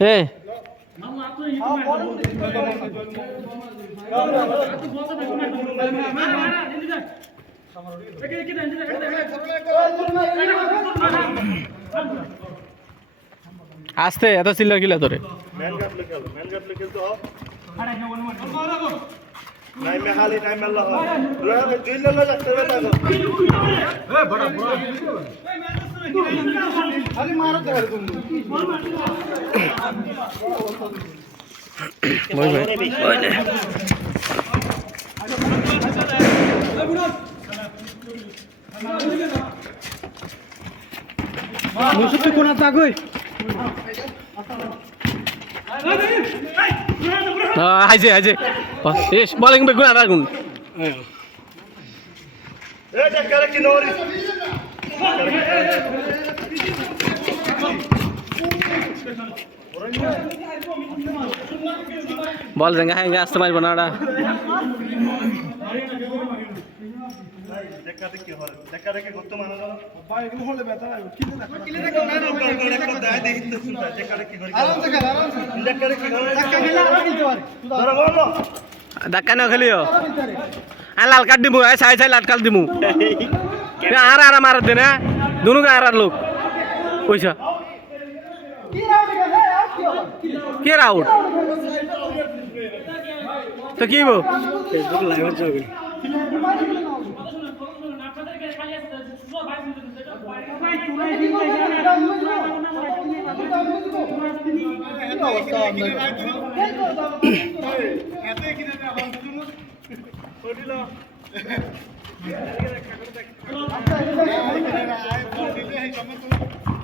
Hey. আস্তে এত চিল্লা কিলা তোরে নাই মে হালি নাই মেলা হয় দুই ললা যাচ্ছে বেটা এ বড় বড় খালি মারো তো তুমি ওই ভাই ওই নে মুসুতে কোনা তাগই আইছে আইছে এস বোলিং বে গুনা রাগুন এটা করে কি নরি বল জাঙ্গা হাঙ্গা আসতে মারব না ওটা দেখা দেখি হয় দেখা দেখি করতে মানা না ভাই এগুলো হলে ব্যথা হয় কিলে দেখো না একটা দাই দেখি তো শুনতা দেখা দেখি করে আরাম से দেখা দেখি করে দেখা মেলা আর দিতে পারে ধরো বলো ধাক্কা না খেলিও আর লাল কাট দিমু সাই সাই লাল কাট দিমু আর আর মার দে না দুনো কা আর লোক পয়সা কি রাউট তো কি বো ফেসবুক লাইভ যাবে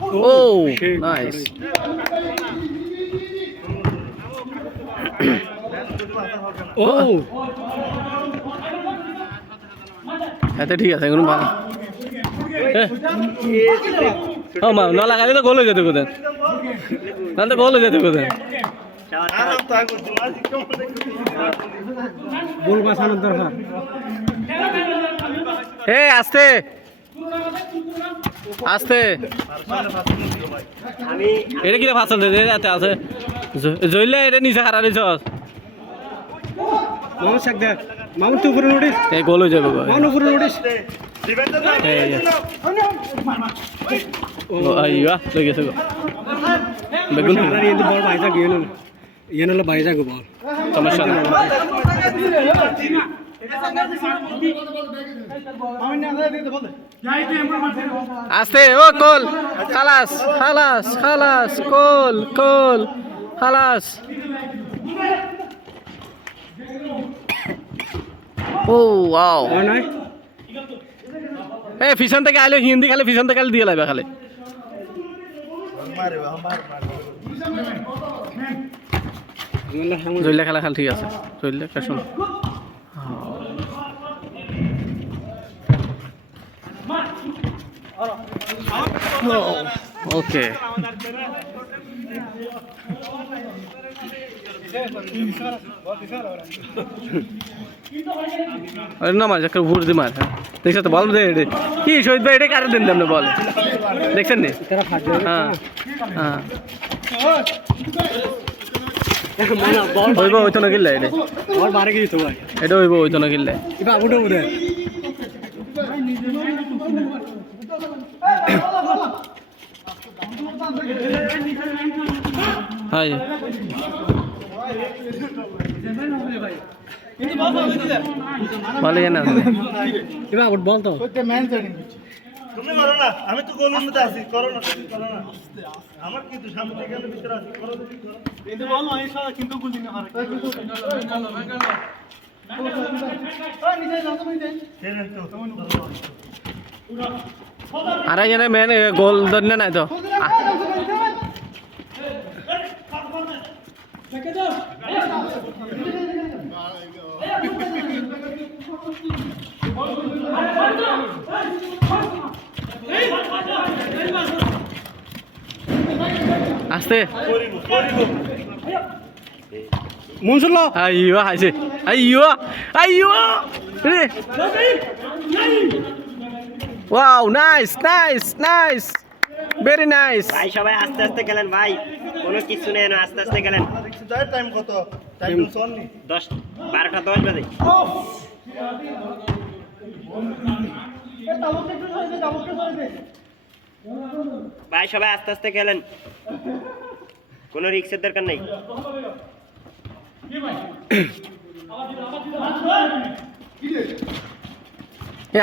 Oh, nice. Oh. এটা ঠিক আছে কোনো ভালো ও মা না লাগালে তো গোল হয়ে যেত কোথায় না তো গোল হয়ে যেত কোথায় আরাম তো আগে তোমার কম বল বাঁচানোর দরকার এ আস্তে আস্তে এটা কিরা ফাসল দে এতে আছে জইলে এটা নিচে খারা দিছ মামু শেখ দেখ মামু তো উপরে নোটিস এই গোল হয়ে যাবে গো মামু উপরে নোটিস ডিফেন্ডার না ও আইয়া লই গেছে গো বেগুন আর ইন্দি বল বাইজা গেল ইয়েনলা বাইজা গো বল সমস্যা না আস্তে ও কোল খালাস খালাস খালাস কোল কোল খালাস ও ওয়াও হয় নাই এ ফিশন থেকে আইলো হিন্দি খালি ফিশন থেকে দিয়ে লাইবা খালি মারে মার জইলা খেলা খাল ঠিক আছে জইলা কাশন ওকে अरे ना मार जाकर वोट दे मार देख सकते बॉल दे की शहीद भाई काट दें हमने बॉल देख सकते तेरा फाट जाएगा हाँ हाँ বল ওইবা ওইতো না কিল্লা এটা বল মারে গিয়ে তো ভাই এটা ওইবা ওইতো না কিল্লা এবার আউট হবে হাই ভালো না এবার আউট বল তো তুমি করো না আমি তো গোলের মধ্যে আছি করো না আমার কিন্তু সামনে থেকে ভিতরে আছি করো দেখি করো কিন্তু বল না এইসব কিন্তু গোল দিন হারে ওই নিচে যাও তুমি দেন আরে জানে মেন গোল ধরনে নাই তো আস্তে মনসুল্লাহ আইয়ো হাইছে আইয়ো আইয়ো রে wow nice nice nice very nice ভাই সবাই আস্তে আস্তে খেলেন ভাই, কোনো কিছু নেই না, আস্তে আস্তে খেলেন। টাইম কত? টাইম চলনি 12টা 10 বাজে। ভাই সবাই আস্তে আস্তে খেলেন, কোনো রিস্কের দরকার নেই।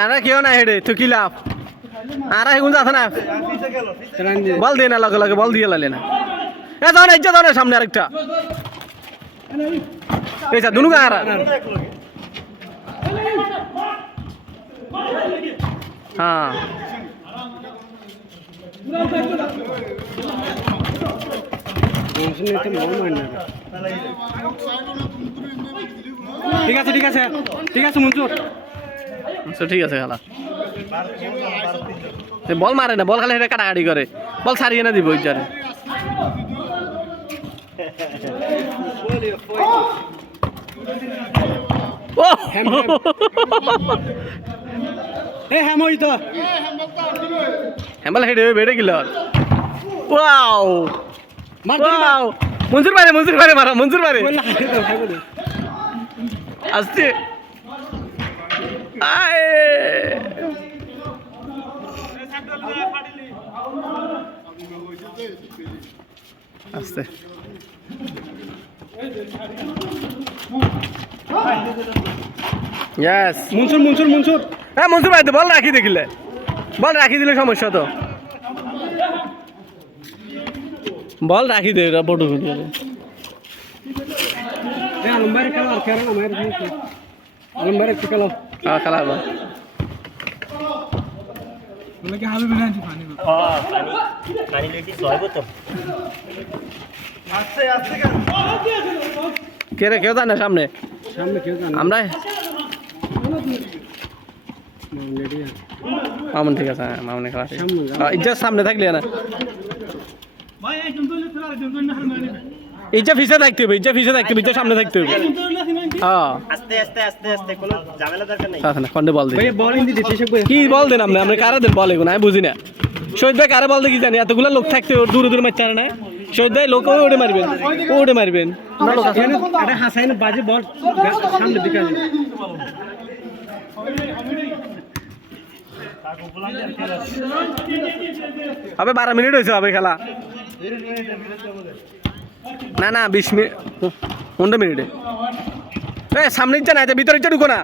আরে কেউ না হেডে তো কি লাভ আর এগুন যাচ্ছে না পিছে গেল বল দিয়ে না লগে লগে বল দিয়ে লালে না এ যাও না ইজ্জত দাও না সামনে আরেকটা এই যা দুনু গারা হ্যাঁ ঠিক আছে ঠিক আছে ঠিক আছে মঞ্জুর আচ্ছা ঠিক আছে খেলা বল মারে না বল খালি হেঁটে কাটাকাটি করে বল ছাড়িয়ে না দিব ইজ্জারে ও এ হ্যাঁ মই তো হ্যাম্বল হেঁটে বেড়ে গেল ওয়াও মার ওয়াও মঞ্জুর বাইরে মারা মঞ্জুর বাইরে আসছে আয় আসছে ইয়েস মনসুর মনসুর মনসুর হ্যাঁ মঞ্জুর ভাই তো বল রাখি দেখিলে বল রাখি দিলে সমস্যা তো বল রাখি দে বড় ভিডিও এ আলমবারে খেলা আর খেলা আমার আলমবারে খেলা হ্যাঁ খেলা বল বলে কি হাবে বিনান্তি পানি পানি লেছি 6 বোতল। আস্তে আস্তে গেল কে রে কেউ জানে সামনে সামনে কেউ জানে আমরা লেডি মামুন ঠিক আছে হ্যাঁ মামুনে খেলা সামনে যাও। ইজ্জত সামনে থাকলে না ইজ্জত ফিসে থাকতে হবে ইজ্জত সামনে থাকতে হবে হ্যাঁ আস্তে আস্তে আস্তে আস্তে, কোনো ঝামেলা দরকার নেই। না কন্ডে বল দে ভাই বল ইন্দি দিতে শেখ ভাই কি বল দেন আমরা কারা দেন বল এগুলো আমি বুঝি না শহীদ ভাই কারা বল দেখি জানি এতগুলো লোক থাকতে ওর দূরে দূরে মারতে না শহীদ ভাই লোক ওড়ে মারবেন না লোক আছে না? এটা হাসাইন বাজে বল সামনে দিকে আসে হবে 12 মিনিট হয়েছে হবে খেলা না 20 মিনিট 15 মিনিটে এ সামনে ইচ্ছা না ভিতরে ইচ্ছা ঢুকো না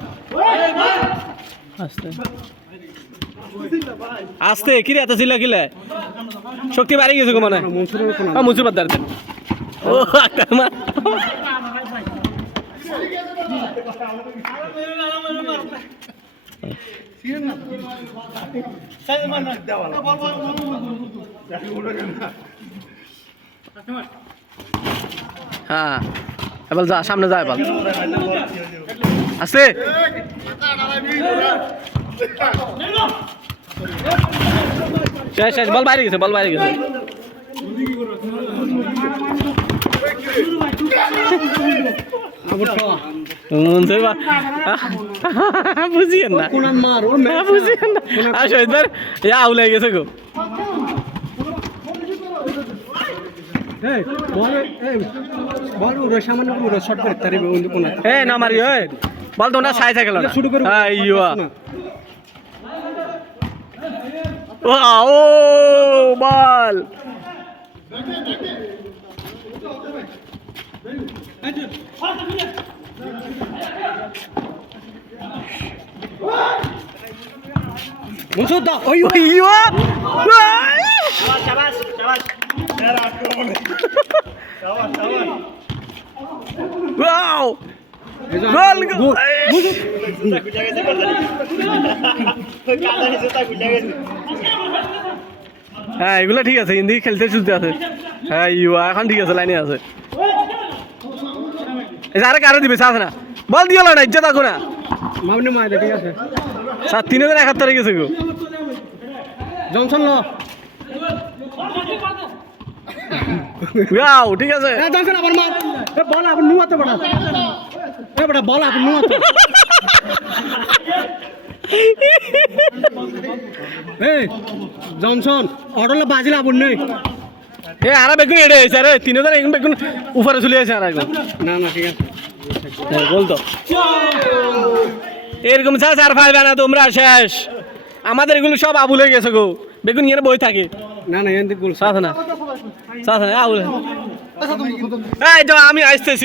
আস্তে আস্তে কি রে এত চিল্লা কিলে শক্তি বাড়ি গেছে গো মনে মনসুরের কোন হ্যাঁ মুসুর বাদ দেন ও একটা মার হ্যাঁ এবার যা সামনে যা এবার আস্তে শেষ বল বাইরে গেছে বুঝিয়েন না কোন মার ও বুঝিয়েন না আসো এবার আউলে গেছে গো এই বল এই বল ওর সামান্য পুরো শট করে তারিবে ওই কোন এ না মারি ওই বল তো না সাই থাকলো না শুরু করে আইয়ো ও বল মনসুর দা ওই শাবাশ শাবাশ। এর আক্রমণে শাবাশ শাবাশ ওয়াও গোল জুতা খুলে গেছে কাদানি জুতা খুলে গেছে। হ্যাঁ এগুলো ঠিক আছে হিন্দি খেলতে শুনতে আছে হ্যাঁ এখন ঠিক আছে লাইনে আছে আরে কারো দিবে চাষ না বল দিও না ইজ্জত থাকো না মামনি মাইলে ঠিক আছে 3-71 গেছে গো জনসন ল ওয়াও ঠিক আছে এ জনসন আবার মার এ বল আবার নুয়াতে বড়া এ বড়া বল আবার নুয়াতে এই জনসন অডলে বাজিলে আবুন নেই এ আর বেগুন এড়ে হয়েছে রে 3000 এখন বেগুন উপরে চলে আসে আর একদম না না ঠিক আছে বলতো এরকম চাষ আর পাইবে না তোমরা শেষ আমাদের এগুলো সব আবুল হয়ে গেছে গো বেগুন নিয়ে বই থাকে না না এখান থেকে বলছো সাথে না আবুল এই তো আমি আসতেছি